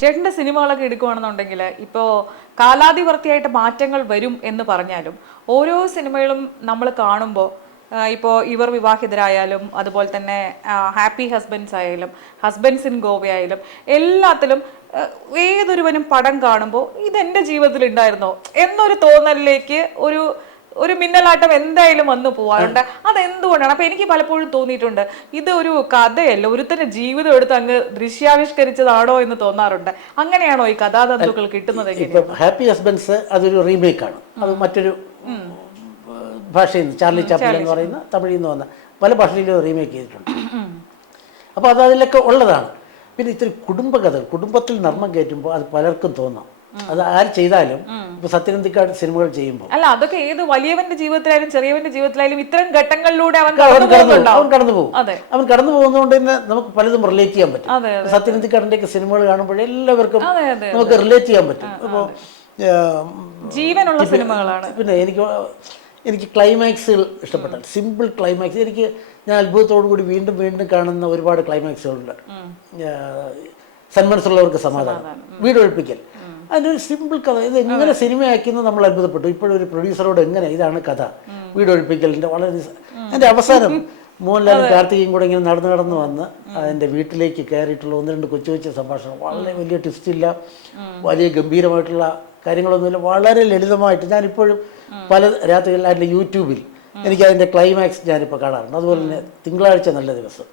ചേട്ടന്റെ സിനിമകളൊക്കെ എടുക്കുകയാണെന്നുണ്ടെങ്കിൽ ഇപ്പോൾ കാലാതിവർത്തിയായിട്ട് മാറ്റങ്ങൾ വരും എന്ന് പറഞ്ഞാലും ഓരോ സിനിമകളും നമ്മൾ കാണുമ്പോൾ ഇപ്പോൾ ഇവർ വിവാഹിതരായാലും അതുപോലെ തന്നെ ഹാപ്പി ഹസ്ബൻഡ്സ് ആയാലും ഹസ്ബൻഡ്സ് ഇൻ ഗോവയായാലും എല്ലാത്തിലും ഏതൊരുവനും പടം കാണുമ്പോൾ ഇതെന്റെ ജീവിതത്തിൽ ഉണ്ടായിരുന്നോ എന്നൊരു തോന്നലിലേക്ക് ഒരു മിന്നലാട്ടം എന്തായാലും വന്നു പോവാറുണ്ട്. അതെന്തുകൊണ്ടാണ്? അപ്പൊ എനിക്ക് പലപ്പോഴും തോന്നിയിട്ടുണ്ട് ഇത് ഒരു കഥയല്ല, ഒരുത്തന്റെ ജീവിതം എടുത്ത് അങ്ങ് ദൃശ്യാവിഷ്കരിച്ചതാണോ എന്ന് തോന്നാറുണ്ട്. അങ്ങനെയാണോ ഈ കഥാതന്തുക്കൾ കിട്ടുന്നത്? ഹാപ്പി ഹസ്ബൻഡ്സ് അതൊരു റീമേക്കാണ്. അത് മറ്റൊരു ഭാഷയിൽ നിന്ന് ചാർലി ചാപ്ലിൻ എന്ന് പറയുന്ന തമിഴിൽ നിന്ന് വന്ന പല ഭാഷയിലും റീമേക്ക് ചെയ്തിട്ടുണ്ട്. അപ്പോൾ അത് അതിലൊക്കെ ഉള്ളതാണ്. പിന്നെ ഇത്തിരി കുടുംബകഥകൾ, കുടുംബത്തിൽ നർമ്മം കയറ്റുമ്പോൾ അത് പലർക്കും തോന്നാം. അത് ആര് ചെയ്താലും ഇപ്പൊ സത്യനന്ദിക്കാട് സിനിമകൾ ചെയ്യുമ്പോൾ അല്ല, അതൊക്കെ ഏത് വലിയവന്റെ ജീവിതത്തിലായാലും ചെറിയവന്റെ ജീവിതത്തിലായാലും ഇത്തരം ഘട്ടങ്ങളിലൂടെ അവൻ കടന്നു പോകും. അവൻ കടന്നു പോകുന്നതുകൊണ്ട് തന്നെ നമുക്ക് പലതും റിലേറ്റ് ചെയ്യാൻ പറ്റും. സത്യനന്ദിക്കാടിന്റെ സിനിമകൾ കാണുമ്പോൾ എല്ലാവർക്കും നമുക്ക് റിലേറ്റ് ചെയ്യാൻ പറ്റും. അപ്പോൾ ജീവനുള്ള സിനിമകളാണ്. പിന്നെ എനിക്ക് ക്ലൈമാക്സുകൾ ഇഷ്ടപ്പെട്ട സിമ്പിൾ ക്ലൈമാക്സ്. ഞാൻ അത്ഭുതത്തോടു കൂടി വീണ്ടും വീണ്ടും കാണുന്ന ഒരുപാട് ക്ലൈമാക്സുകളുണ്ട്. സന്മനസ്സുള്ളവർക്ക് സമാധാനം, വീടൊഴിപ്പിക്കൽ, അതിൻ്റെ സിമ്പിൾ കഥ. ഇത് എങ്ങനെ സിനിമയാക്കിയെന്ന് നമ്മൾ അത്ഭുതപ്പെട്ടു. ഇപ്പോഴൊരു പ്രൊഡ്യൂസറോട് എങ്ങനെ ഇതാണ് കഥ, വീടൊഴിപ്പിക്കലിൻ്റെ വളരെ അതിൻ്റെ അവസാനം മോഹൻലാലും കാർത്തികയും കൂടെ ഇങ്ങനെ നടന്നു വന്ന് അതിൻ്റെ വീട്ടിലേക്ക് കയറിയിട്ടുള്ള ഒന്ന് രണ്ട് കൊച്ചു കൊച്ചു സംഭാഷണം, വളരെ വലിയ ട്വിസ്റ്റില്ല, വലിയ ഗംഭീരമായിട്ടുള്ള കാര്യങ്ങളൊന്നുമില്ല, വളരെ ലളിതമായിട്ട്. ഞാനിപ്പോഴും പല രാത്രികളിൽ അതിൻ്റെ യൂട്യൂബിൽ എനിക്കതിൻ്റെ ക്ലൈമാക്സ് ഞാനിപ്പോൾ കാണാറുണ്ട്. അതുപോലെ തന്നെ തിങ്കളാഴ്ച നല്ല ദിവസം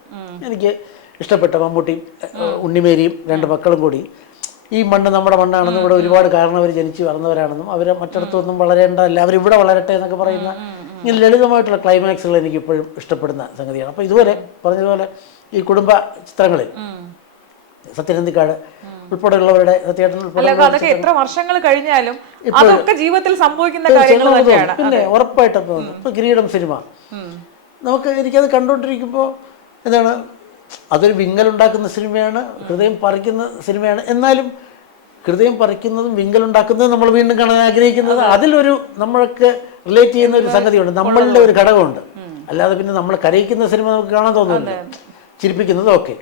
എനിക്ക് ഇഷ്ടപ്പെട്ട മമ്മൂട്ടിയും ഉണ്ണിമേരിയും രണ്ട് മക്കളും കൂടി ഈ മണ്ണ് നമ്മുടെ മണ്ണാണെന്നും ഇവിടെ ഒരുപാട് കാരണവർ ജനിച്ച് വളർന്നവരാണെന്നും അവരെ മറ്റിടത്തൊന്നും വളരേണ്ടതല്ല, അവരിവിടെ വളരട്ടെ എന്നൊക്കെ പറയുന്ന ഇങ്ങനെ ലളിതമായിട്ടുള്ള ക്ലൈമാക്സുകൾ എനിക്കിപ്പോഴും ഇഷ്ടപ്പെടുന്ന സംഗതിയാണ്. അപ്പോൾ ഇതുപോലെ പറഞ്ഞതുപോലെ ഈ കുടുംബ ചിത്രങ്ങളിൽ സത്യനന്ദിക്കാട് ഉൾപ്പെടെയുള്ളവരുടെ അതൊക്കെ എത്ര വർഷങ്ങൾ കഴിഞ്ഞാലും അതൊക്കെ ജീവിതത്തിൽ സംഭവിക്കുന്ന കാര്യങ്ങൾ തന്നെയാണ്. പിന്നെ ഉറപ്പായിട്ടും ഇപ്പൊ കിരീടം സിനിമ എനിക്കത് കണ്ടുകൊണ്ടിരിക്കുമ്പോൾ എന്താണ്, അതൊരു വിങ്ങലുണ്ടാക്കുന്ന സിനിമയാണ്, ഹൃദയം പറിക്കുന്ന സിനിമയാണ്. എന്നാലും ഹൃദയം പറിക്കുന്നതും വിങ്ങലുണ്ടാക്കുന്നതും നമ്മൾ വീണ്ടും കാണാൻ ആഗ്രഹിക്കുന്നത്, അതിലൊരു നമ്മൾക്ക് റിലേറ്റ് ചെയ്യുന്ന ഒരു സംഗതിയുണ്ട്, നമ്മളുടെ ഒരു ഘടകമുണ്ട്. അല്ലാതെ പിന്നെ നമ്മൾ കരയിക്കുന്ന സിനിമ നമുക്ക് കാണാൻ തോന്നുന്നില്ല, ചിരിപ്പിക്കുന്നതും ഒക്കെ.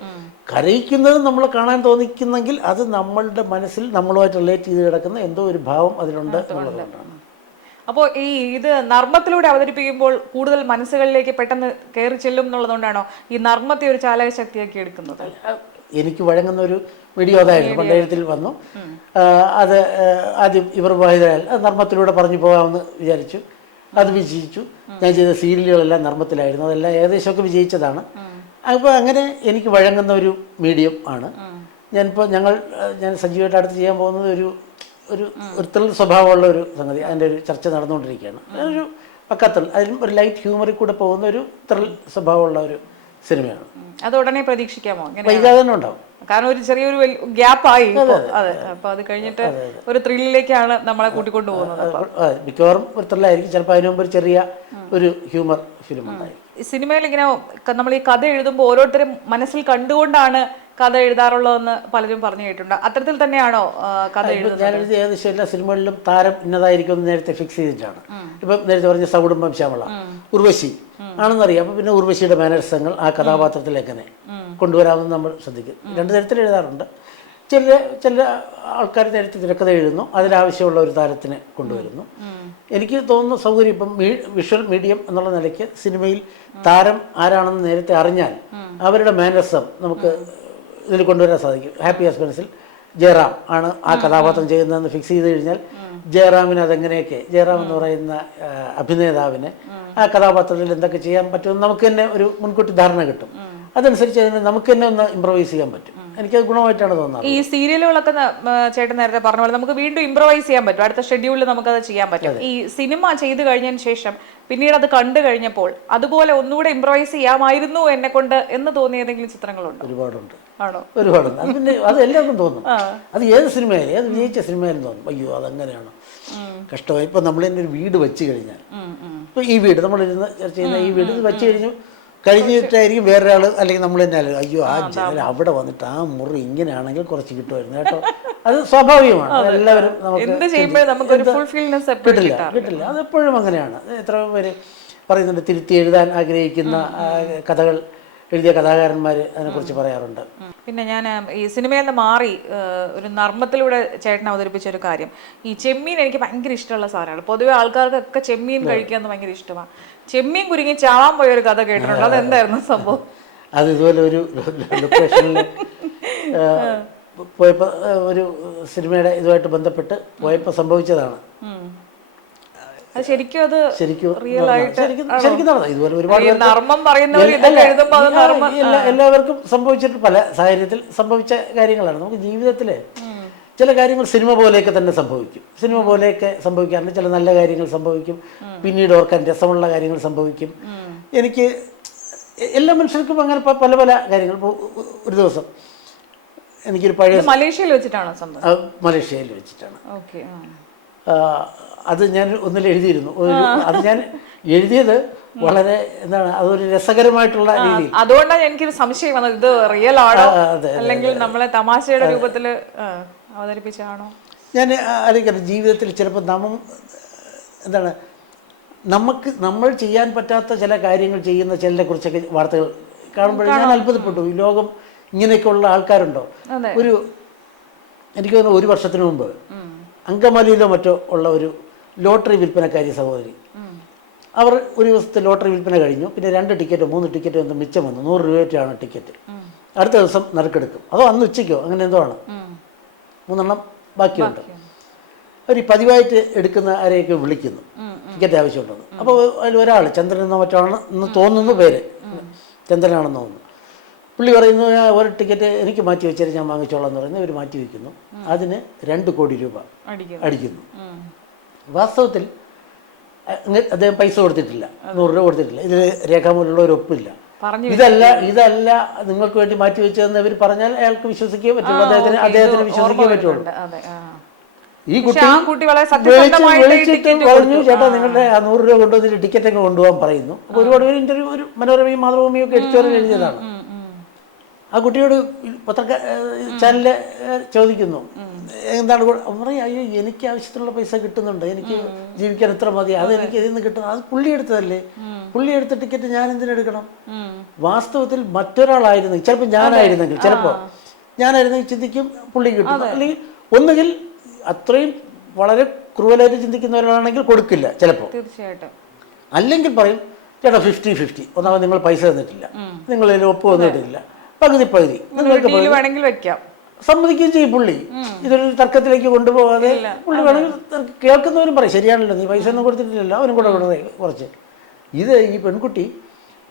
കരയിക്കുന്നത് നമ്മൾ കാണാൻ തോന്നിക്കുന്നെങ്കിൽ അത് നമ്മളുടെ മനസ്സിൽ നമ്മളുമായിട്ട് റിലേറ്റ് ചെയ്ത് കിടക്കുന്ന എന്തോ ഒരു ഭാവം അതിലുണ്ട് എന്നുള്ളതുകൊണ്ടാണ്. അപ്പോൾ ഇത് നർമ്മത്തിലൂടെ അവതരിപ്പിക്കുമ്പോൾ കൂടുതൽ മനസ്സുകളിലേക്ക് പെട്ടെന്ന് കയറി ചെല്ലും എന്നുള്ളതുകൊണ്ടാണോ ഈ നർമ്മത്തെ ഒരു ചാലക ശക്തിയാക്കി എടുക്കുന്നത്? എനിക്ക് വഴങ്ങുന്ന ഒരു വീഡിയോ അതായിരുന്നു, പണ്ടെഴുത്തിൽ വന്നു. അത് ആദ്യം ഇവർ വായതായാൽ അത് നർമ്മത്തിലൂടെ പറഞ്ഞു പോകാമെന്ന് വിചാരിച്ചു. അത് വിജയിച്ചു. ഞാൻ ചെയ്ത സീരിയലുകളെല്ലാം നർമ്മത്തിലായിരുന്നു, അതെല്ലാം ഏകദേശമൊക്കെ വിജയിച്ചതാണ്. അപ്പോൾ അങ്ങനെ എനിക്ക് വഴങ്ങുന്ന ഒരു മീഡിയം ആണ്. ഞാൻ സജീവമായിട്ട് അടുത്ത് ചെയ്യാൻ പോകുന്നത് ഒരു ത്രിൽ സ്വഭാവമുള്ള ഒരു സംഗതി. അതിൻ്റെ ഒരു ചർച്ച നടന്നുകൊണ്ടിരിക്കുകയാണ്. ഒരു പക്കത്തിൽ അതിലും ഒരു ലൈറ്റ് ഹ്യൂമറിൽ കൂടെ പോകുന്ന ഒരു ത്രിൽ സ്വഭാവമുള്ള ഒരു സിനിമയാണ്. അത് ഉടനെ പ്രതീക്ഷിക്കാമോ? വൈകാതെ തന്നെ ഉണ്ടാവും. കാരണം ഒരു ചെറിയൊരു ഗ്യാപ്പായി. അതെ, അപ്പൊ അത് കഴിഞ്ഞിട്ട് ഒരു ത്രില്ലിലേക്കാണ് നമ്മളെ കൂട്ടിക്കൊണ്ടു പോകുന്നത്. മിക്കവാറും ഒരു ത്രില്ലായിരിക്കും. ചിലപ്പോൾ അതിനു മുമ്പ് ഒരു ചെറിയ ഒരു ഹ്യൂമർ ഫിലിം ഉണ്ടായിരിക്കും. സിനിമയിൽ ഇങ്ങനെ നമ്മൾ ഈ കഥ എഴുതുമ്പോൾ ഓരോരുത്തരും മനസ്സിൽ കണ്ടുകൊണ്ടാണ് കഥ എഴുതാറുള്ളതെന്ന് പലരും പറഞ്ഞു കേട്ടിട്ടുണ്ട്. അത്തരത്തിൽ തന്നെയാണോ കഥ എഴുതുന്നത്? ഞാൻ എഴുതിയ ഏകദേശം എല്ലാ സിനിമകളിലും താരം ഇന്നതായിരിക്കും എന്ന് നേരത്തെ ഫിക്സ് ചെയ്തിട്ടാണ്. ഇപ്പം നേരത്തെ പറഞ്ഞ സകുടുംബം ശ്യാമള, ഉർവശി ആണെന്നറിയാം. അപ്പം പിന്നെ ഉർവശിയുടെ മാനരിസങ്ങൾ ആ കഥാപാത്രത്തിൽ എങ്ങനെ കൊണ്ടുവരാമെന്ന് നമ്മൾ ശ്രദ്ധിക്കും. രണ്ട് തരത്തിൽ എഴുതാറുണ്ട്. ചില ആൾക്കാർ നേരത്തെ തിരക്കഥ എഴുതുന്നു, അതിലാവശ്യമുള്ള ഒരു താരത്തിനെ കൊണ്ടുവരുന്നു. എനിക്ക് തോന്നുന്നു സൗകര്യം ഇപ്പം വിഷ്വൽ മീഡിയം എന്നുള്ള നിലയ്ക്ക് സിനിമയിൽ താരം ആരാണെന്ന് നേരത്തെ അറിഞ്ഞാൽ അവരുടെ മാനരിസം നമുക്ക് ഇതിൽ കൊണ്ടുവരാൻ സാധിക്കും. ഹാപ്പി ഹസ്ബൻഡ്സിൽ ജയറാം ആണ് ആ കഥാപാത്രം ചെയ്യുന്നതെന്ന് ഫിക്സ് ചെയ്ത് കഴിഞ്ഞാൽ ജയറാമിന് അതെങ്ങനെയൊക്കെ, ജയറാം എന്ന് പറയുന്ന അഭിനേതാവിനെ ആ കഥാപാത്രത്തിൽ എന്തൊക്കെ ചെയ്യാൻ പറ്റുമെന്ന് നമുക്ക് തന്നെ ഒരു മുൻകൂട്ടി ധാരണ കിട്ടും. അതനുസരിച്ച് അതിന് നമുക്ക് തന്നെ ഒന്ന് ഇംപ്രവൈസ് ചെയ്യാൻ പറ്റും. എനിക്കത് ഗുണമായിട്ടാണ് തോന്നുന്നത്. ഈ സീരിയലുകളൊക്കെ ചേട്ടൻ നേരത്തെ പറഞ്ഞ പോലെ നമുക്ക് വീണ്ടും ഇംപ്രവൈസ് ചെയ്യാൻ പറ്റും, അടുത്ത ഷെഡ്യൂളിൽ നമുക്കത് ചെയ്യാൻ പറ്റും. ഈ സിനിമ ചെയ്ത് കഴിഞ്ഞതിന് ശേഷം പിന്നീട് അത് കണ്ടു കഴിഞ്ഞപ്പോൾ അതുപോലെ ഒന്നുകൂടെ ഇംപ്രവൈസ് ചെയ്യാമായിരുന്നു എന്നെ കൊണ്ട് എന്ന് തോന്നിയ ഏതെങ്കിലും ചിത്രങ്ങളുണ്ട്? ഒരുപാടുണ്ട്. ആണോ? ഒരുപാടുണ്ട്. അത് പിന്നെ അത് എല്ലാവർക്കും തോന്നും. അത് ഏത് സിനിമയായാലും, ഏത് വിജയിച്ച സിനിമയായാലും തോന്നും, അയ്യോ അതങ്ങനെയാണ്, കഷ്ടമായി. ഇപ്പൊ നമ്മൾ തന്നെ ഒരു വീട് വെച്ച് കഴിഞ്ഞാൽ, ഇപ്പൊ ഈ വീട് നമ്മളിരുന്ന് ചർച്ച ചെയ്യുന്ന ഈ വീട് വെച്ച് കഴിഞ്ഞിട്ടായിരിക്കും വേറൊരാൾ അല്ലെങ്കിൽ നമ്മൾ തന്നെ അയ്യോ ആ ജനൽ അവിടെ വന്നിട്ട് ആ മുറി ഇങ്ങനെയാണെങ്കിൽ കുറച്ച് കിട്ടുമായിരുന്നു കേട്ടോ. അത് സ്വാഭാവികമാണ്. എല്ലാവരും കിട്ടില്ല. അതെപ്പോഴും അങ്ങനെയാണ്. എത്ര പേര് പറയുന്നുണ്ട്, തിരുത്തി എഴുതാൻ ആഗ്രഹിക്കുന്ന കഥകൾ എഴുതിയ കഥാകാരന്മാർ അതിനെക്കുറിച്ച് പറയാറുണ്ട്. പിന്നെ ഞാൻ ഈ സിനിമയിൽ നിന്ന് മാറി ഒരു നർമ്മത്തിലൂടെ ചേട്ടൻ അവതരിപ്പിച്ച ഒരു കാര്യം, ഈ ചെമ്മീൻ എനിക്ക് ഭയങ്കര ഇഷ്ടമുള്ള സാധനമാണ്. പൊതുവെ ആൾക്കാർക്കൊക്കെ ചെമ്മീൻ കഴിക്കാൻ ഭയങ്കര ഇഷ്ടമാണ്. ചെമ്മീൻ കുരുങ്ങി ചാവാൻ പോയ ഒരു കഥ കേട്ടിട്ടുണ്ട്, അതെന്തായിരുന്നു സംഭവം? അത് ഇതുപോലെ ഒരു ലൊക്കേഷനിൽ പോയപ്പോൾ ഒരു സിനിമയുടെ ഇതുമായിട്ട് ബന്ധപ്പെട്ട് പോയപ്പോൾ സംഭവിച്ചതാണ്. അത് ശരിക്കും അത് ശരിക്കും റിയൽ ആയിട്ട് ശരിക്കും നടന്നത്. ഇതുപോലെ ഒരുപാട് നർമ്മം പറയുന്നവർ ഇതൊക്കെ എഴുതുമ്പോൾ അത് നർമ്മം എല്ലാവർക്കും സംഭവിച്ചിട്ട് പല സാഹചര്യത്തിൽ സംഭവിച്ച കാര്യങ്ങളാണ്. നമുക്ക് ജീവിതത്തിൽ ചില കാര്യങ്ങൾ സിനിമ പോലെയൊക്കെ തന്നെ സംഭവിക്കും. സിനിമ പോലെയൊക്കെ സംഭവിക്കാറുണ്ട്. ചില നല്ല കാര്യങ്ങൾ സംഭവിക്കും, പിന്നീട് ഓർക്കാൻ രസമുള്ള കാര്യങ്ങൾ സംഭവിക്കും. എനിക്ക് എല്ലാ മനുഷ്യർക്കും അങ്ങനെ പല പല കാര്യങ്ങൾ. ഒരു ദിവസം എനിക്കൊരു പഴയ മലേഷ്യയിൽ വെച്ചിട്ടാണോ സംഭവം? മലേഷ്യയിൽ വെച്ചിട്ടാണ്. ഓക്കെ. അത് ഞാൻ ഒന്നിൽ എഴുതിയിരുന്നു. അത് ഞാൻ എഴുതിയത് വളരെ എന്താണ്, അതൊരു രസകരമായിട്ടുള്ള രീതിയിൽ. അതുകൊണ്ടാണ് എനിക്കൊരു സംശയം വന്നത്, ഇത് റിയൽ ആണോ അല്ലെങ്കിൽ നമ്മളെ തമാശയുടെ രൂപത്തിൽ അവതരിപ്പിച്ചാണോ? ഞാൻ ആലോചിക്കട്ടെ, ജീവിതത്തിൽ ചിലപ്പോൾ എന്താണ് നമ്മൾ ചെയ്യാൻ പറ്റാത്ത ചില കാര്യങ്ങൾ ചെയ്യുന്ന ചിലരെ കുറിച്ചൊക്കെ വാർത്തകൾ കാണുമ്പോഴേ ഞാൻ അത്ഭുതപ്പെട്ടു. ഈ ലോകം ഇങ്ങനെയൊക്കെയുള്ള ആൾക്കാരുണ്ടോ? എനിക്ക് തോന്നുന്നു 1 വർഷത്തിന് മുമ്പ് അങ്കമാലിയിലോ മറ്റോ ഉള്ള ഒരു ലോട്ടറി വിൽപ്പനക്കാരി സഹോദരി, അവർ ഒരു ദിവസത്തെ ലോട്ടറി വിൽപ്പന കഴിഞ്ഞു. പിന്നെ 2 ടിക്കറ്റോ 3 ടിക്കറ്റോ എന്തോ മിച്ചം വന്നു. 100 രൂപയ്ക്കാണ് ടിക്കറ്റ്. അടുത്ത ദിവസം നറുക്കെടുക്കും. അതോ അന്ന് ഉച്ചയ്ക്കോ അങ്ങനെ എന്തോ ആണ്. 3 എണ്ണം ബാക്കിയുണ്ട്. അവർ പതിവായിട്ട് എടുക്കുന്ന ആരെയൊക്കെ വിളിക്കുന്നു, ടിക്കറ്റ് ആവശ്യമുണ്ടെന്ന്. അപ്പോൾ അതിൽ ഒരാൾ ചന്ദ്രൻ എന്നോ മറ്റാണ് എന്ന് തോന്നുന്നു, പേര് ചന്ദ്രനാണെന്ന് തോന്നുന്നു. പുള്ളി പറയുന്നു, ഒരു ടിക്കറ്റ് എനിക്ക് മാറ്റി വെച്ചാൽ ഞാൻ വാങ്ങിച്ചോളാം എന്ന് പറയുന്നത്. ഇവർ മാറ്റി വയ്ക്കുന്നു. അതിന് 2 കോടി രൂപ അടിക്കുന്നു. വാസ്തവത്തിൽ അദ്ദേഹം പൈസ കൊടുത്തിട്ടില്ല, 100 രൂപ കൊടുത്തിട്ടില്ല. ഇതിൽ രേഖാമൂലമുള്ള ഒരു ഒപ്പില്ല. ഇതല്ല നിങ്ങൾക്ക് വേണ്ടി മാറ്റി വെച്ചതെന്ന് അവർ പറഞ്ഞാൽ അയാൾക്ക് വിശ്വസിക്കുകയേ പറ്റുള്ളൂ, അദ്ദേഹത്തിന് വിശ്വസിക്കുകയേ പറ്റുള്ളൂ. ഈ കുട്ടി വിളിച്ചിട്ട് പറഞ്ഞു, ചേട്ടാ നിങ്ങളുടെ ആ 100 രൂപ കൊണ്ടുവന്നിട്ട് ടിക്കറ്റൊക്കെ കൊണ്ടുപോകാൻ പറയുന്നു. അപ്പോൾ ഒരുപാട് പേര് ഇന്റർവ്യൂ, ഒരു മനോരമയും മാതൃഭൂമിയും ഒക്കെ എടുത്തോളം എഴുതിയതാണ്. ആ കുട്ടിയോട് ചാനലിൽ ചോദിക്കുന്നു എന്താണ് പറയും, അയ്യോ എനിക്ക് ആവശ്യത്തിലുള്ള പൈസ കിട്ടുന്നുണ്ട്, എനിക്ക് ജീവിക്കാൻ ഇത്ര മതി, അത് എനിക്ക് ഇതിൽ നിന്ന് കിട്ടുന്നത്. അത് പുള്ളി എടുത്തതല്ലേ, പുള്ളി എടുത്ത ടിക്കറ്റ് ഞാൻ എന്തിനെടുക്കണം? വാസ്തവത്തിൽ മറ്റൊരാളായിരുന്നെങ്കിൽ, ചിലപ്പോൾ ഞാനായിരുന്നെങ്കിൽ ചിന്തിക്കും പുള്ളി കിട്ടും. അല്ലെങ്കിൽ ഒന്നുകിൽ അത്രയും വളരെ ക്രൂവലായിട്ട് ചിന്തിക്കുന്ന ഒരാളാണെങ്കിൽ കൊടുക്കില്ല ചിലപ്പോൾ. തീർച്ചയായിട്ടും. അല്ലെങ്കിൽ പറയും, ചേട്ടാ 50-50, ഒന്നാമത് നിങ്ങൾ പൈസ തന്നിട്ടില്ല, നിങ്ങൾ ഇതിൽ ഒപ്പ് വന്നിട്ടില്ല, പകുതി നിങ്ങൾക്ക് വേണമെങ്കിൽ വെക്കാം, സമ്മതിക്കുകയും ചെയ്യും പുള്ളി. ഇതൊരു തർക്കത്തിലേക്ക് കൊണ്ടുപോകാതെ പുള്ളി വേണമെങ്കിൽ കേൾക്കുന്നവരും പറയും, ശരിയാണല്ലോ നീ പൈസ ഒന്നും കൊടുത്തിട്ടില്ലല്ലോ, അവനും കൂടെ കൊടുത്തേ കുറച്ച്. ഇത് ഈ പെൺകുട്ടി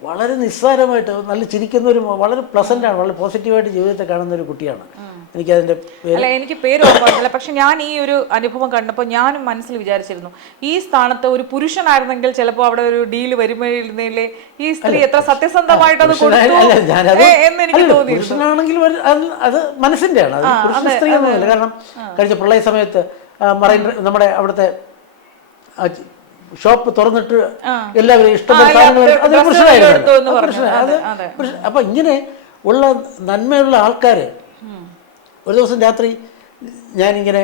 വളരെ നിസ്സാരമായിട്ട് നല്ല ചിരിക്കുന്നൊരു, വളരെ പ്ലസൻ്റാണ്, വളരെ പോസിറ്റീവായിട്ട് ജീവിതത്തെ കാണുന്ന ഒരു കുട്ടിയാണ്. എനിക്ക് പേര് ഓർമ്മ, പക്ഷെ ഞാൻ ഈ ഒരു അനുഭവം കണ്ടപ്പോൾ ഞാൻ മനസ്സിൽ വിചാരിച്ചിരുന്നു, ഈ സ്ഥാനത്ത് ഒരു പുരുഷനായിരുന്നെങ്കിൽ ചിലപ്പോൾ അവിടെ ഒരു ഡീല് വരുമ്പോഴേ ഈ സ്ത്രീ എത്ര സത്യസന്ധമായിട്ട് അത് കൊടുത്തു എന്ന് എനിക്ക് തോന്നി. പുരുഷനാണെങ്കിൽ അത് മനസ്സിന്റെയാണ്, അത് പുരുഷൻ സ്ത്രീ ഒന്നുമില്ല. കാരണം കഴിഞ്ഞ പ്രളയ സമയത്ത് നമ്മുടെ അവിടുത്തെ ഷോപ്പ് തുറന്നിട്ട് എല്ലാവരും ഇഷ്ടപ്പെട്ട അത് പുരുഷനായിരുന്നു. അപ്പൊ ഇങ്ങനെ ഉള്ള നന്മയുള്ള ആൾക്കാര് ഒരു ദിവസം രാത്രി ഞാനിങ്ങനെ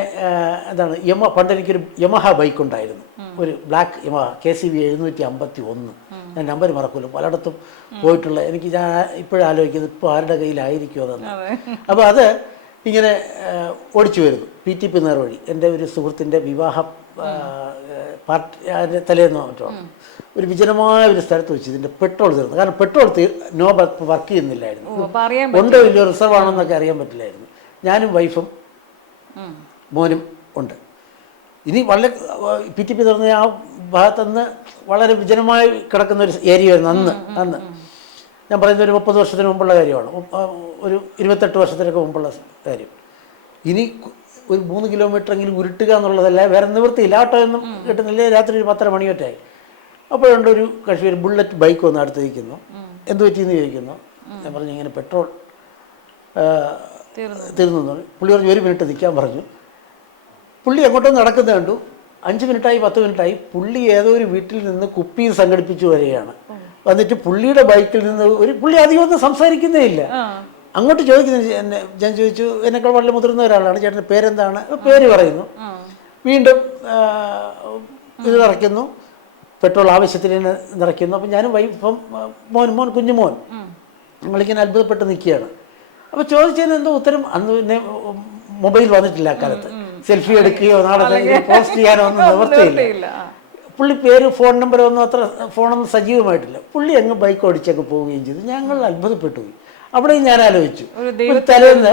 എന്താണ് പണ്ട് എനിക്കൊരു യമഹ ബൈക്ക് ഉണ്ടായിരുന്നു, ഒരു ബ്ലാക്ക് യമഹ KCV 751. ഞാൻ നമ്പർ മറക്കൂല, പലയിടത്തും പോയിട്ടുള്ള. ഞാൻ ഇപ്പോഴും ആലോചിക്കുന്നത് ഇപ്പോൾ ആരുടെ കയ്യിലായിരിക്കുമോ അതെന്ന്. അപ്പോൾ അത് ഇങ്ങനെ ഓടിച്ചു വരുന്നു PTP നേർവഴി. എൻ്റെ ഒരു സുഹൃത്തിൻ്റെ വിവാഹം പാർട്ടി തലേന്നോ മറ്റോ ഒരു വിജനമായ ഒരു സ്ഥലത്ത് വെച്ച് ഇതിൻ്റെ പെട്രോൾ തീർന്നു. കാരണം പെട്രോൾ വർക്ക് ചെയ്യുന്നില്ലായിരുന്നു. ഉണ്ടോ ഇല്ലയോ, റിസർവ് ആണോ എന്നൊക്കെ അറിയാൻ പറ്റില്ലായിരുന്നു. ഞാനും വൈഫും മോനും ഉണ്ട്. ഇനി വളരെ PTP തുറന്ന ആ ഭാഗത്തുനിന്ന് വളരെ വിജനമായി കിടക്കുന്ന ഒരു ഏരിയ ആയിരുന്നു അന്ന്. ഞാൻ പറയുന്നത് ഒരു 30 വർഷത്തിന് മുമ്പുള്ള കാര്യമാണ്, ഒരു 28 വർഷത്തിനൊക്കെ മുമ്പുള്ള കാര്യം. ഇനി ഒരു 3 കിലോമീറ്ററെങ്കിലും ഉരുട്ടുക എന്നുള്ളതല്ല, വേറെ നിവൃത്തിയില്ല. ആട്ടോ ഒന്നും കിട്ടുന്നില്ല. രാത്രി ഒരു 10:30 മണിയൊറ്റായി. അപ്പോഴുണ്ട് ഒരു കക്ഷി, ഒരു ബുള്ളറ്റ് ബൈക്ക് വന്ന് അടുത്ത് നിൽക്കുന്നു. എന്ത് പറ്റിയെന്ന് ചോദിക്കുന്നു. ഞാൻ പറഞ്ഞു ഇങ്ങനെ പെട്രോൾ തീർന്നു. പുള്ളി പറഞ്ഞു 1 മിനിറ്റ് നിൽക്കാൻ പറഞ്ഞു. പുള്ളി എങ്ങോട്ടൊന്ന് നടക്കുന്നത് കണ്ടു. 5 മിനിറ്റായി 10 മിനിറ്റായി. പുള്ളി ഏതോ ഒരു വീട്ടിൽ നിന്ന് കുപ്പിയിൽ സംഘടിപ്പിച്ചു വരികയാണ്. വന്നിട്ട് പുള്ളിയുടെ ബൈക്കിൽ നിന്ന് പുള്ളി അധികം ഒന്നും സംസാരിക്കുന്നേ ഇല്ല. അങ്ങോട്ട് ചോദിക്കുന്നത് ഞാൻ ചോദിച്ചു, എന്നെക്കാൾ വളരെ മുതിർന്ന ഒരാളാണ്, ചേട്ടൻ്റെ പേരെന്താണ്? പേര് പറയുന്നു. വീണ്ടും ഇത് നിറയ്ക്കുന്നു, പെട്രോൾ ആവശ്യത്തിന് നിറയ്ക്കുന്നു. അപ്പം ഞാനും വൈഫും കുഞ്ഞുമോൻ നമ്മളിങ്ങനെ അത്ഭുതപ്പെട്ട് നിൽക്കുകയാണ്. അപ്പോൾ ചോദിച്ചതിന് എന്തോ ഉത്തരം അന്ന് പിന്നെ മൊബൈൽ വന്നിട്ടില്ല അക്കാലത്ത്. സെൽഫി എടുക്കുകയോ നാളെ പോസ്റ്റ് ചെയ്യാനോ ഒന്നും നിവർത്തിയില്ല. പുള്ളി പേര് ഫോൺ നമ്പർ ഒന്നും അത്ര ഫോണൊന്നും സജീവമായിട്ടില്ല. പുള്ളി അങ്ങ് ബൈക്ക് ഓടിച്ചൊക്കെ പോവുകയും ചെയ്തു. ഞങ്ങൾ അത്ഭുതപ്പെട്ടു പോയി. അവിടെയും ഞാൻ ആലോചിച്ചു, തലേന്ന്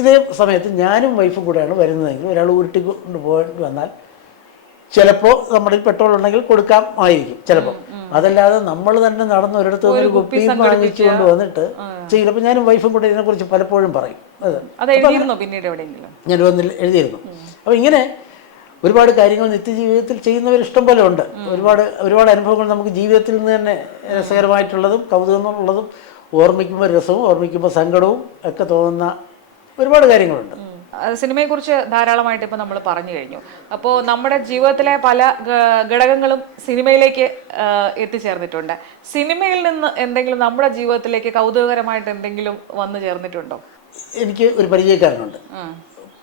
ഇതേ സമയത്ത് ഞാനും വൈഫും കൂടെയാണ് വരുന്നതെങ്കിൽ ഒരാൾ ഉരുട്ടിക്കൊണ്ട് പോകേണ്ടി വന്നാൽ ചിലപ്പോൾ നമ്മുടെ പെട്രോൾ ഉണ്ടെങ്കിൽ കൊടുക്കാമായിരിക്കും ചിലപ്പോൾ. അതല്ലാതെ നമ്മൾ തന്നെ നടന്ന് ഒരിടത്ത് ഒരു കുപ്പി വാങ്ങിച്ചു കൊണ്ട് വന്നിട്ട് ചെയ്യില്ല. അപ്പം ഞാനും വൈഫും കൂടെ ഇതിനെക്കുറിച്ച് പലപ്പോഴും പറയും. ഞാൻ വന്നിൽ എഴുതിയിരുന്നു. അപ്പോൾ ഇങ്ങനെ ഒരുപാട് കാര്യങ്ങൾ നിത്യജീവിതത്തിൽ ചെയ്യുന്നവർ ഇഷ്ടം പോലെ ഉണ്ട്. ഒരുപാട് അനുഭവങ്ങൾ നമുക്ക് ജീവിതത്തിൽ നിന്ന് തന്നെ രസകരമായിട്ടുള്ളതും കൗതുകമുള്ളതും ഓർമ്മിക്കുമ്പോൾ രസവും ഓർമ്മിക്കുമ്പോൾ സങ്കടവും ഒക്കെ തോന്നുന്ന ഒരുപാട് കാര്യങ്ങളുണ്ട്. സിനിമയെക്കുറിച്ച് ധാരാളമായിട്ട് ഇപ്പോൾ നമ്മൾ പറഞ്ഞു കഴിഞ്ഞു. അപ്പോൾ നമ്മുടെ ജീവിതത്തിലെ പല ഘടകങ്ങളും സിനിമയിലേക്ക് എത്തിച്ചേർന്നിട്ടുണ്ട്. സിനിമയിൽ നിന്ന് എന്തെങ്കിലും നമ്മുടെ ജീവിതത്തിലേക്ക് കൗതുകകരമായിട്ട് എന്തെങ്കിലും വന്നു ചേർന്നിട്ടുണ്ടോ? എനിക്ക് ഒരു പരിചയക്കാരനുണ്ട്.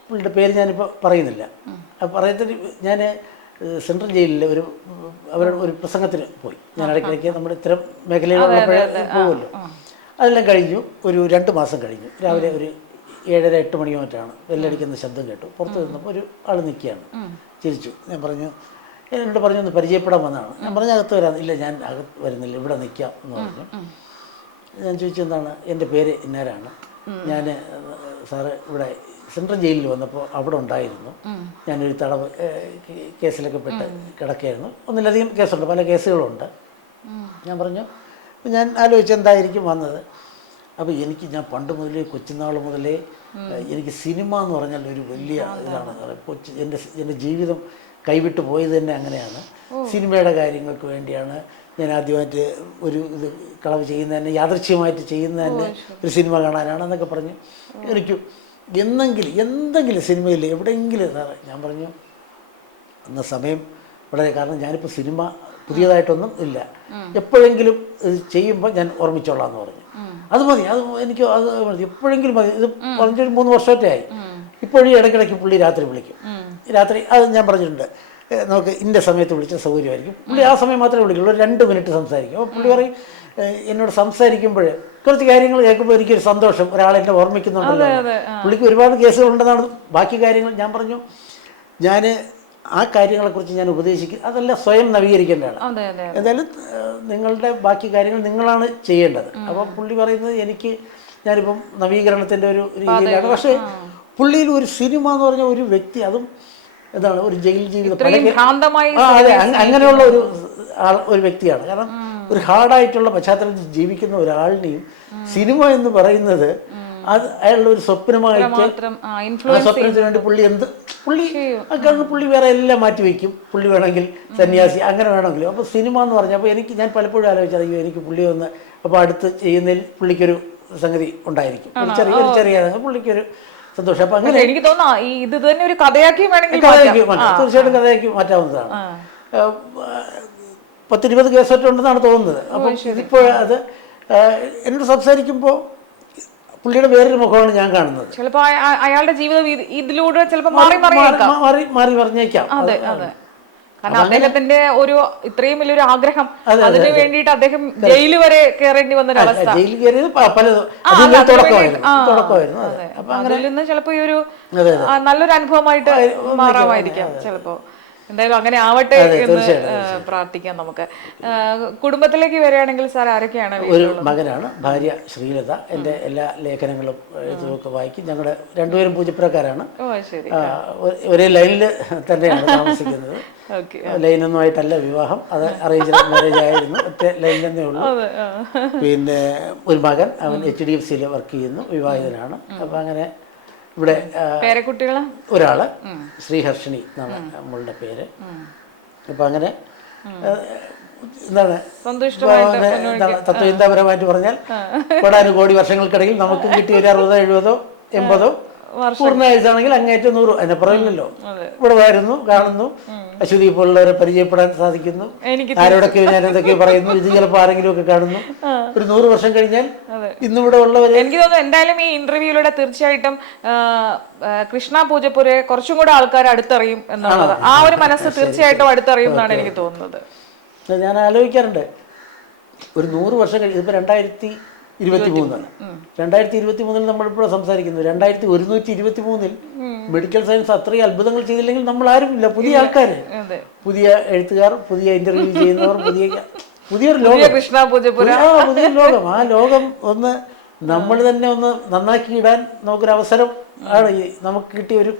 പുള്ളിയുടെ പേര് ഞാനിപ്പോൾ പറയുന്നില്ല. പറയത്തിന് ഞാൻ സെൻട്രൽ ജയിലിൽ അവരുടെ ഒരു പ്രസംഗത്തിന് പോയി. ഞാൻ ഇടയ്ക്കിടയ്ക്ക് നമ്മുടെ ഇത്തരം മേഖലയിലുള്ളപ്പോഴേ പോകുമല്ലോ. അതെല്ലാം കഴിഞ്ഞു. ഒരു 2 മാസം കഴിഞ്ഞു. രാവിലെ ഒരു 7:30-8 മണിയോ മറ്റാണ് വെല്ലടിക്കുന്ന ശബ്ദം കേട്ടു. പുറത്ത് നിന്നപ്പോൾ ഒരു ആൾ നിൽക്കുകയാണ്. ചിരിച്ചു. ഞാൻ പറഞ്ഞു, എന്നോട് പറഞ്ഞു ഒന്ന് പരിചയപ്പെടാൻ വന്നതാണ്. ഞാൻ പറഞ്ഞ അകത്ത് വരാൻ. ഇല്ല, ഞാൻ അകത്ത് വരുന്നില്ല, ഇവിടെ നിൽക്കാം എന്ന് പറഞ്ഞു. ഞാൻ ചോദിച്ചു, എന്താണ്? എൻ്റെ പേര് ഇന്നാരാണ്. ഞാൻ സാറ് ഇവിടെ സെൻട്രൽ ജയിലിൽ വന്നപ്പോൾ അവിടെ ഉണ്ടായിരുന്നു. ഞാനൊരു തടവ് കേസിലൊക്കെ പെട്ട് കിടക്കുകയായിരുന്നു. ഒന്നിലധികം കേസുണ്ട്, പല കേസുകളുണ്ട്. ഞാൻ പറഞ്ഞു, ഞാൻ ആലോചിച്ച് എന്തായിരിക്കും വന്നത്. അപ്പോൾ ഞാൻ പണ്ട് മുതലേ കൊച്ചുനാൾ മുതലേ എനിക്ക് സിനിമ എന്ന് പറഞ്ഞാൽ ഒരു വലിയ ഇതാണ്. എൻ്റെ ജീവിതം കൈവിട്ട് പോയത് തന്നെ അങ്ങനെയാണ്. സിനിമയുടെ കാര്യങ്ങൾക്ക് വേണ്ടിയാണ് ഞാൻ ആദ്യമായിട്ട് ഒരു കളവ് ചെയ്യുന്നതന്നെ, യാദൃച്ഛികമായിട്ട് ചെയ്യുന്നതന്നെ ഒരു സിനിമ കാണാനാണെന്നൊക്കെ പറഞ്ഞു. എനിക്ക് എന്തെങ്കിലും സിനിമയിൽ എവിടെയെങ്കിലും സാറേ, ഞാൻ പറഞ്ഞു എന്ന സമയം വളരെ, കാരണം ഞാനിപ്പോൾ സിനിമ പുതിയതായിട്ടൊന്നും ഇല്ല, എപ്പോഴെങ്കിലും ഇത് ചെയ്യുമ്പോൾ ഞാൻ ഓർമ്മിച്ചോളാം എന്ന് പറഞ്ഞു. അത് മതി, എനിക്ക് എപ്പോഴെങ്കിലും മതി. ഇത് പറഞ്ഞൊരു 3 വർഷമൊക്കെ ആയി. ഇപ്പോഴും ഇടയ്ക്കിടയ്ക്ക് പുള്ളി രാത്രി വിളിക്കും. രാത്രി അത് ഞാൻ പറഞ്ഞിട്ടുണ്ട്, നമുക്ക് ഇന്ന സമയത്ത് വിളിച്ച സൗകര്യമായിരിക്കും. പുള്ളി ആ സമയം മാത്രമേ വിളിക്കുള്ളൂ, 2 മിനിറ്റ് സംസാരിക്കും. അപ്പോൾ പുള്ളി പറയും, എന്നോട് സംസാരിക്കുമ്പോൾ കുറച്ച് കാര്യങ്ങൾ കേൾക്കുമ്പോൾ എനിക്കൊരു സന്തോഷം, ഒരാളെന്നെ ഓർമ്മിക്കുന്നുണ്ടല്ലോ. പുള്ളിക്ക് ഒരുപാട് കേസുകളുണ്ടെന്നാണ്. ബാക്കി കാര്യങ്ങൾ ഞാൻ പറഞ്ഞു, ഞാൻ ആ കാര്യങ്ങളെക്കുറിച്ച് ഞാൻ ഉപദേശിക്കും, അതെല്ലാം സ്വയം നവീകരിക്കേണ്ടതാണ്. എന്തായാലും നിങ്ങളുടെ ബാക്കി കാര്യങ്ങൾ നിങ്ങളാണ് ചെയ്യേണ്ടത്. അപ്പം പുള്ളി പറയുന്നത് ഞാനിപ്പം നവീകരണത്തിൻ്റെ ഒരു രീതിയിലാണ്. പക്ഷേ പുള്ളിയിൽ ഒരു സിനിമ എന്ന് പറഞ്ഞ ഒരു വ്യക്തി, അതും എന്താണ്, ഒരു ജയിൽ ജീവിതം, അതെ, അങ്ങനെയുള്ള ഒരു വ്യക്തിയാണ്. കാരണം ഒരു ഹാർഡായിട്ടുള്ള പശ്ചാത്തലത്തിൽ ജീവിക്കുന്ന ഒരാളിനെയും സിനിമ എന്ന് പറയുന്നത് അത് അയാളുടെ ഒരു സ്വപ്നമായിട്ട്, ആ സ്വപ്നത്തിന് വേണ്ടി പുള്ളി വേറെ എല്ലാം മാറ്റി വയ്ക്കും. പുള്ളി വേണമെങ്കിൽ സന്യാസി, അങ്ങനെ വേണമെങ്കിലും. അപ്പോൾ സിനിമ എന്ന് പറഞ്ഞപ്പോൾ ഞാൻ പലപ്പോഴും ആലോചിച്ചറിയോ, എനിക്ക് പുള്ളിയെ ഒന്ന് അപ്പോൾ അടുത്ത് ചെയ്യുന്നതിൽ പുള്ളിക്കൊരു സംഗതി ഉണ്ടായിരിക്കും, ചെറിയ പുള്ളിക്കൊരു സന്തോഷം. അപ്പം അങ്ങനെ എനിക്ക് തോന്നുന്നു ഇത് തന്നെ ഒരു കഥയാക്കി തീർച്ചയായിട്ടും കഥയാക്കി മാറ്റാവുന്നതാണ്. 10-20 കേസൊക്കെ ഉണ്ടെന്നാണ് തോന്നുന്നത്. അപ്പം ഇപ്പോൾ അത് എന്നോട് സംസാരിക്കുമ്പോൾ പുള്ളിയുടെ വേറൊരു മുഖമാണ് ഞാൻ കാണുന്നത്. ചിലപ്പോൾ അയാളുടെ ജീവിതം ഇതിലൂടെ ചിലപ്പോൾ മാറി പറഞ്ഞേക്കാം. കാരണം അദ്ദേഹത്തിന്റെ ഇത്രയും വലിയൊരു ആഗ്രഹം, അതിനു വേണ്ടിയിട്ട് അദ്ദേഹം ജയില് വരെ കയറേണ്ടി വന്ന ഒരവസ്ഥ. ജയിലിൽ കയറിയത് തുടക്കമായിരുന്നു. അതിൽ നിന്ന് ചിലപ്പോ ഈ ഒരു നല്ലൊരു അനുഭവമായിട്ട് മാറാമായിരിക്കാം ചിലപ്പോ. എന്തായാലും അങ്ങനെ ആവട്ടെ എന്ന് പ്രാർത്ഥിക്കാം. നമുക്ക് കുടുംബത്തിലേക്ക് വരികയാണെങ്കിൽ സാർ ആരൊക്കെയാണ്? ഒരു മകനാണ്, ഭാര്യ ശ്രീലത. എൻ്റെ എല്ലാ ലേഖനങ്ങളും എഴുത്തുമൊക്കെ വായിക്കും. ഞങ്ങളുടെ 2 പേരും പൂജപ്പുരക്കാരാണ്. ഒരേ ലൈനിൽ തന്നെയാണ് താമസിക്കുന്നത്. ലൈനൊന്നുമായിട്ടല്ല വിവാഹം, അത് അറേഞ്ച് മാരേജ് ആയിരുന്നു. ഒറ്റ ലൈൻ തന്നെ ഉള്ളൂ. പിന്നെ ഒരു മകൻ, അവൻ HDFC വർക്ക് ചെയ്യുന്നു, വിവാഹിതനാണ്. അപ്പം അങ്ങനെ ഇവിടെ പേരക്കുട്ടികള് ഒരാള് ശ്രീഹർഷിണി എന്നാണ് നമ്മളുടെ പേര്. അപ്പൊ അങ്ങനെ എന്താണ് തത്വചിന്താപരമായിട്ട് പറഞ്ഞാൽ കോടാനുകോടി വർഷങ്ങൾക്കിടയിൽ നമുക്കും കിട്ടിയ ഒരു 60, 70, 80 പൂർണ്ണായുസാണെങ്കിൽ അങ്ങേറ്റം 100, അതിനെ പറയില്ലല്ലോ. ഇവിടെ വരുന്നു, കാണുന്നു, അശ്വതി പോലുള്ളവരെ പരിചയപ്പെടാൻ സാധിക്കുന്നു. ആരോടൊക്കെ ഞാൻ എന്തൊക്കെയോ പറയുന്നു. ഇത് ചിലപ്പോൾ ആരെങ്കിലും ഒക്കെ കാണുന്നു. ഒരു 100 വർഷം കഴിഞ്ഞാൽ ഇന്നിവിടെ ഉള്ളവരെ എനിക്ക് തോന്നുന്നു എന്തായാലും ഈ ഇന്റർവ്യൂയിലൂടെ തീർച്ചയായിട്ടും കൃഷ്ണ പൂജപ്പുരെ കുറച്ചും കൂടെ ആൾക്കാർ അടുത്തറിയും എന്നുള്ളത്, ആ ഒരു മനസ്സ് തീർച്ചയായിട്ടും അടുത്തറിയും എന്നാണ് എനിക്ക് തോന്നുന്നത്. ഞാൻ ആലോചിക്കാറുണ്ട്, ഒരു 100 വർഷം കഴിഞ്ഞ്, ഇതിപ്പോൾ 23 2023 നമ്മളിപ്പോൾ സംസാരിക്കുന്നത് 2123 മെഡിക്കൽ സയൻസ് അത്രയും അത്ഭുതങ്ങൾ ചെയ്തില്ലെങ്കിൽ നമ്മൾ ആരുമില്ല. പുതിയ ആൾക്കാർ, പുതിയ എഴുത്തുകാർ, പുതിയ ഇന്റർവ്യൂ ചെയ്യുന്നവർ, പുതിയൊരു ലോകം, പുതിയ ലോകം. ആ ലോകം ഒന്ന് നമ്മൾ തന്നെ ഒന്ന് നന്നാക്കി ഇടാൻ നമുക്കൊരു അവസരം ആണ് ഈ നമുക്ക് കിട്ടിയ ഒരു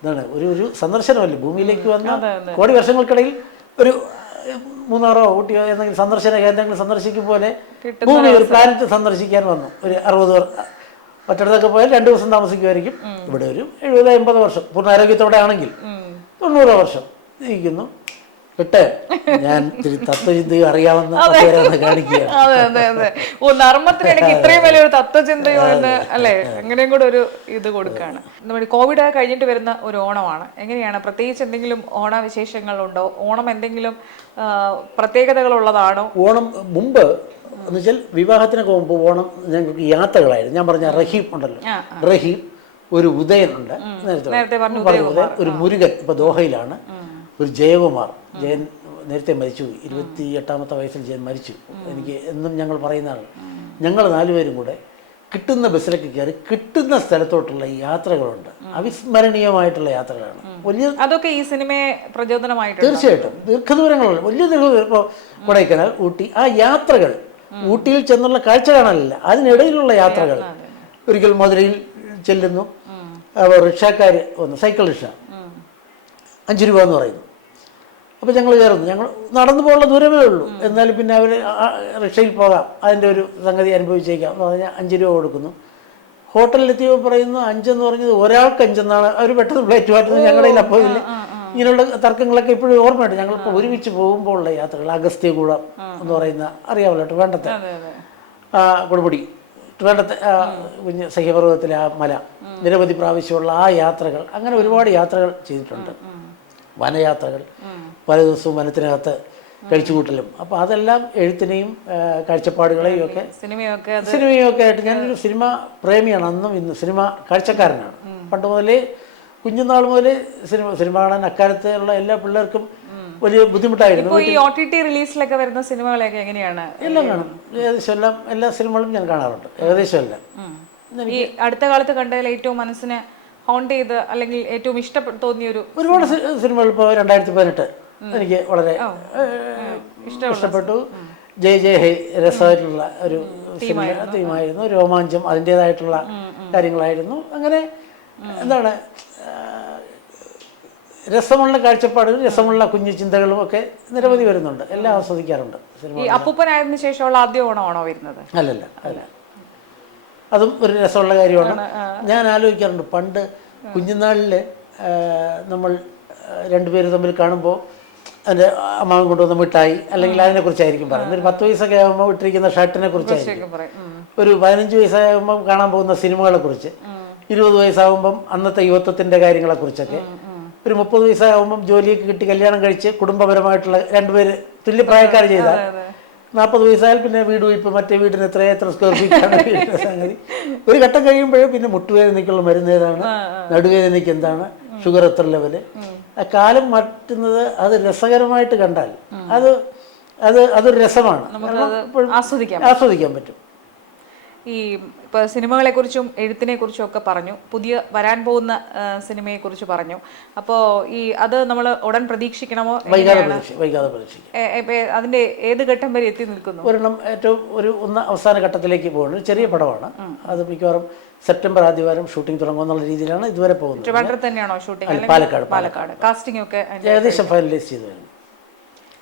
ഇതാണ്. ഒരു സന്ദർശനമല്ലേ ഭൂമിയിലേക്ക് വന്ന കോടി വർഷങ്ങൾക്കിടയിൽ ഒരു മൂന്നാറോ ഊട്ടിയോ എന്തെങ്കിലും സന്ദർശന കേന്ദ്രങ്ങൾ സന്ദർശിക്കും പോലെ ഭൂമി ഒരു പ്ലാനറ്റ് സന്ദർശിക്കാൻ വന്നു. ഒരു 60 മറ്റിടത്തൊക്കെ പോയാൽ 2 ദിവസം താമസിക്കുമായിരിക്കും. ഇവിടെ ഒരു 70-80 വർഷം പൂർണ്ണ ആരോഗ്യത്തോടെ ആണെങ്കിൽ 90 വർഷം ഇരിക്കുന്നു. ഞാൻ തത്വചിന്തയും അറിയാവുന്ന കാണിക്കുകയാണ്. അതെ അതെ അതെ. നർമ്മത്തിനിടയ്ക്ക് ഇത്രയും വലിയൊരു തത്വചിന്തയോ എന്ന് അല്ലേ, അങ്ങനെയും കൂടെ ഒരു ഇത് കൊടുക്കുകയാണ്. നമ്മുടെ കോവിഡ് കഴിഞ്ഞിട്ട് വരുന്ന ഒരു ഓണമാണ്. എങ്ങനെയാണ്, പ്രത്യേകിച്ച് എന്തെങ്കിലും ഓണവിശേഷങ്ങളുണ്ടോ? ഓണം എന്തെങ്കിലും പ്രത്യേകതകളുള്ളതാണോ? ഓണം മുമ്പ് എന്ന് വെച്ചാൽ വിവാഹത്തിനൊക്കെ മുമ്പ് ഓണം ഞങ്ങൾക്ക് യാത്രകളായിരുന്നു. ഞാൻ പറഞ്ഞ റഹീം ഉണ്ടല്ലോ, റഹീം ഒരു ഉദയനുണ്ട്, നേരത്തെ പറഞ്ഞ ഒരു മുരുകൻ ഇപ്പൊ ദോഹയിലാണ്, ഒരു ജയൻ നേരത്തെ മരിച്ചുപോയി. 28ാമത്തെ വയസ്സിൽ ജയൻ മരിച്ചു. എനിക്ക് എന്നും ഞങ്ങൾ പറയുന്നതാണ്, ഞങ്ങൾ 4 പേരും കൂടെ കിട്ടുന്ന ബസ്സിലൊക്കെ കയറി കിട്ടുന്ന സ്ഥലത്തോട്ടുള്ള ഈ യാത്രകളുണ്ട്, അവിസ്മരണീയമായിട്ടുള്ള യാത്രകളാണ്. വലിയ അതൊക്കെ ഈ സിനിമയെ പ്രചോദനമായിട്ട് തീർച്ചയായിട്ടും ദീർഘദൂരങ്ങളുള്ള വലിയ ഇപ്പോൾ കൊടൈക്കനാൽ, ഊട്ടി, ആ യാത്രകൾ, ഊട്ടിയിൽ ചെന്നുള്ള കാഴ്ച കാണാനല്ല, അതിനിടയിലുള്ള യാത്രകൾ. ഒരിക്കൽ മധുരയിൽ ചെല്ലുന്നു, റിക്ഷക്കാർ വന്നു, സൈക്കിൾ റിക്ഷ 5 രൂപ എന്ന് പറയുന്നു. അപ്പോൾ ഞങ്ങൾ കയറുന്നു. ഞങ്ങൾ നടന്നു പോകാനുള്ള ദൂരമേ ഉള്ളൂ, എന്നാലും പിന്നെ അവർ റിക്ഷയിൽ പോകാം, അതിൻ്റെ ഒരു സംഗതി അനുഭവിച്ചേക്കാം എന്ന് പറഞ്ഞാൽ 5 രൂപ കൊടുക്കുന്നു. ഹോട്ടലിലെത്തിയപ്പോൾ പറയുന്നു 5 എന്ന് പറഞ്ഞത് ഒരാൾക്ക് 5 എന്നാണ്. അവർ പെട്ടെന്ന് പ്ലേറ്റ് മാറ്റുന്നത്. ഞങ്ങളുടെ അപ്പോൾ ഇല്ല. ഇങ്ങനെയുള്ള തർക്കങ്ങളൊക്കെ ഇപ്പോഴും ഓർമ്മയുണ്ട്. ഞങ്ങളിപ്പോൾ ഒരുമിച്ച് പോകുമ്പോൾ ഉള്ള യാത്രകൾ, അഗസ്ത്യകൂടം എന്ന് പറയുന്ന അറിയാമല്ലോ, ട്രിവാൻഡ്രത്തെ കൊടുമുടി, ട്രിവാൻഡ്രത്തെ കുഞ്ഞ് സഹ്യപർവ്വതത്തിലെ ആ മല, നിരവധി പ്രാവശ്യമുള്ള ആ യാത്രകൾ, അങ്ങനെ ഒരുപാട് യാത്രകൾ ചെയ്തിട്ടുണ്ട്. വനയാത്രകൾ, പല ദിവസവും വനത്തിനകത്ത് കഴിച്ചുകൂട്ടലും. അപ്പോൾ അതെല്ലാം എഴുത്തിനെയും കാഴ്ചപ്പാടുകളെയും ഒക്കെ സിനിമയൊക്കെ ആയിട്ട്, ഞാനൊരു സിനിമ പ്രേമിയാണ്, അന്നും ഇന്നും സിനിമ കാഴ്ചക്കാരനാണ്. പണ്ട് മുതലേ, കുഞ്ഞുനാൾ മുതലേ സിനിമ കാണാൻ അക്കാലത്ത് ഉള്ള എല്ലാ പിള്ളേർക്കും വലിയ ബുദ്ധിമുട്ടായിരുന്നു. ഈ OTT റിലീസിലൊക്കെ വരുന്ന സിനിമകളൊക്കെ എങ്ങനെയാണ്? എല്ലാം കാണും, ഏകദേശം എല്ലാം, എല്ലാ സിനിമകളും ഞാൻ കാണാറുണ്ട്, ഏകദേശം എല്ലാം. ഈ അടുത്ത കാലത്ത് കണ്ടതിൽ ഏറ്റവും മനസ്സിനെ ഹോണ്ട് ചെയ്ത് അല്ലെങ്കിൽ ഏറ്റവും തോന്നിയൊരു ഒരുപാട് സിനിമകൾ ഇപ്പോൾ 2018 എനിക്ക് വളരെ ഇഷ്ടപ്പെട്ടു. ജയ് ഹേ രസമായിട്ടുള്ള ഒരു തീമായിരുന്നു, രോമാഞ്ചം അതിൻ്റെതായിട്ടുള്ള കാര്യങ്ങളായിരുന്നു. അങ്ങനെ എന്താണ്, രസമുള്ള കാഴ്ചപ്പാടുകൾ, രസമുള്ള കുഞ്ഞു ചിന്തകളും ഒക്കെ നിരവധി വരുന്നുണ്ട്. എല്ലാം ആസ്വദിക്കാറുണ്ട്. ഈ അപ്പൂപ്പനായതിനു ശേഷമുള്ള ആദ്യ ഓണമാണോ വരുന്നത്? അല്ല, അതും ഒരു രസമുള്ള കാര്യമാണ്. ഞാൻ ആലോചിക്കാറുണ്ട്, പണ്ട് കുഞ്ഞുനാളിൽ നമ്മൾ 2 പേര് തമ്മിൽ കാണുമ്പോൾ അതിൻ്റെ അമ്മാവൻ കൊണ്ടുവന്ന മിഠായി അല്ലെങ്കിൽ അതിനെക്കുറിച്ചായിരിക്കും പറയുന്നത്. ഒരു 10 വയസ്സൊക്കെ ആകുമ്പോൾ ഇട്ടിരിക്കുന്ന ഷർട്ടിനെ കുറിച്ചായിരിക്കും, ഒരു 15 വയസ്സാകുമ്പം കാണാൻ പോകുന്ന സിനിമകളെ കുറിച്ച്, 20 വയസ്സാകുമ്പം അന്നത്തെ യുവത്വത്തിൻ്റെ കാര്യങ്ങളെക്കുറിച്ചൊക്കെ, ഒരു 30 വയസ്സാകുമ്പം ജോലിയൊക്കെ കിട്ടി കല്യാണം കഴിച്ച് കുടുംബപരമായിട്ടുള്ള 2 പേര് തുല്യപ്രായക്കാർ ചെയ്താൽ, 40 വയസ്സായാൽ പിന്നെ വീട് വയ്പ്പ്, മറ്റേ വീടിന് എത്ര സ്ക്വയർ ഫീറ്റാണ് സംഗതി. ഒരു ഘട്ടം കഴിയുമ്പോഴേ പിന്നെ മുട്ടുവേദനയ്ക്കുള്ള മരുന്ന് ഏതാണ്, നടുവേദനയ്ക്ക് എന്താണ്, ഷുഗർ എത്ര ലെവല്, ആ കാലം മാറ്റുന്നത് അത് രസകരമായിട്ട് കണ്ടാൽ അതൊരു രസമാണ്, ആസ്വദിക്കാൻ പറ്റും. ഈ ഇപ്പോൾ സിനിമകളെക്കുറിച്ചും എഴുത്തിനെക്കുറിച്ചും ഒക്കെ പറഞ്ഞു, പുതിയ വരാൻ പോകുന്ന സിനിമയെക്കുറിച്ച് പറഞ്ഞു. അപ്പോൾ അത് നമ്മൾ ഉടൻ പ്രതീക്ഷിക്കണമോ? വൈകാതെ പ്രതീക്ഷിക്കും. അതിൻ്റെ ഏത് ഘട്ടം വരെ എത്തി നിൽക്കുന്നു? ഒരെണ്ണം ഏറ്റവും അവസാന ഘട്ടത്തിലേക്ക് പോകുന്നത് ചെറിയ പടമാണ്. അത് മിക്കവാറും സെപ്റ്റംബർ ആദ്യവാരം ഷൂട്ടിംഗ് തുടങ്ങുമെന്നുള്ള രീതിയിലാണ് ഇതുവരെ പോകുന്നത്. ട്രിവാൻഡ്രത്ത് തന്നെയാണോ ഷൂട്ടിംഗ്? പാലക്കാട്. കാസ്റ്റിംഗ് ഒക്കെ ഏകദേശം ഫൈനലൈസ് ചെയ്തു വരുന്നു.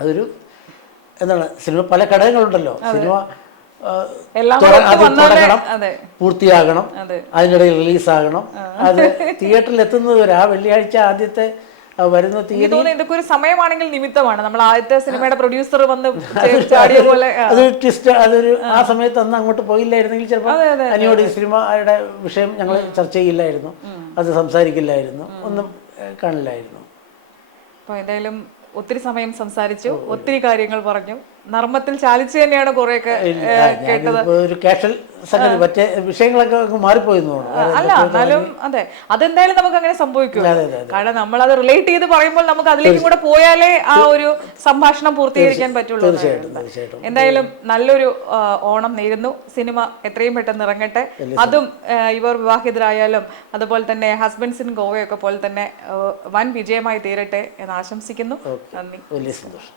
അതൊരു എന്താണ്, സിനിമ പല ഘടകങ്ങളുണ്ടല്ലോ. സിനിമ തുടങ്ങണം, പൂർത്തിയാകണം, അതിനിടയിൽ റിലീസാകണം, അത് തിയേറ്ററിൽ എത്തുന്നത് വരെ ആ വെള്ളിയാഴ്ച ആദ്യത്തെ വരുന്ന തീയതി. ഇതൊക്കെ ഒരു സമയമാണെങ്കിൽ നിമിത്തമാണ്. നമ്മൾ ആദ്യത്തെ സിനിമയുടെ പ്രൊഡ്യൂസർ വന്ന് അതൊരു ട്വിസ്റ്റ്. അതൊരു ആ സമയത്ത് അന്ന് അങ്ങോട്ട് പോയില്ലായിരുന്നെങ്കിൽ ചിലപ്പോൾ അനിയോട് ഈ സിനിമയുടെ വിഷയം ഞങ്ങൾ ചർച്ച ചെയ്യില്ലായിരുന്നു, അത് സംസാരിക്കില്ലായിരുന്നു, ഒന്നും കാണില്ലായിരുന്നു. അപ്പോൾ എന്തായാലും ഒത്തിരി സമയം സംസാരിച്ചു, ഒത്തിരി കാര്യങ്ങൾ പറഞ്ഞു. നർമ്മത്തിൽ ചാലിച്ച് തന്നെയാണ് കുറെയൊക്കെ ഞാനിപ്പോ ഒരു കാഷ്വൽ സംഗതി മറ്റേ വിഷയങ്ങളൊക്കെ അങ്ങ് മാറിപ്പോയെന്ന് തോന്നുന്നു. അല്ല എന്നാലും അതെ അതെന്തായാലും നമുക്ക് അങ്ങനെ സംഭവിക്കും. കാരണം നമ്മൾ അത് റിലേറ്റ് ചെയ്ത് പറയുമ്പോൾ നമുക്ക് അതിലേക്കും കൂടെ പോയാലേ ആ ഒരു സംഭാഷണം പൂർത്തീകരിക്കാൻ പറ്റുള്ളൂ. തീർച്ചയായിട്ടും. എന്തായാലും നല്ലൊരു ഓണം നേരുന്നു. സിനിമ എത്രയും പെട്ടെന്ന് ഇറങ്ങട്ടെ. അതും ഇവർ വിവാഹിതരായാലും അതുപോലെ തന്നെ ഹസ്ബൻഡ്സ് ഇൻ ഗോവയൊക്കെ പോലെ തന്നെ വൻ വിജയമായി തീരട്ടെ എന്ന് ആശംസിക്കുന്നു. നന്ദി. വലിയ സന്തോഷം.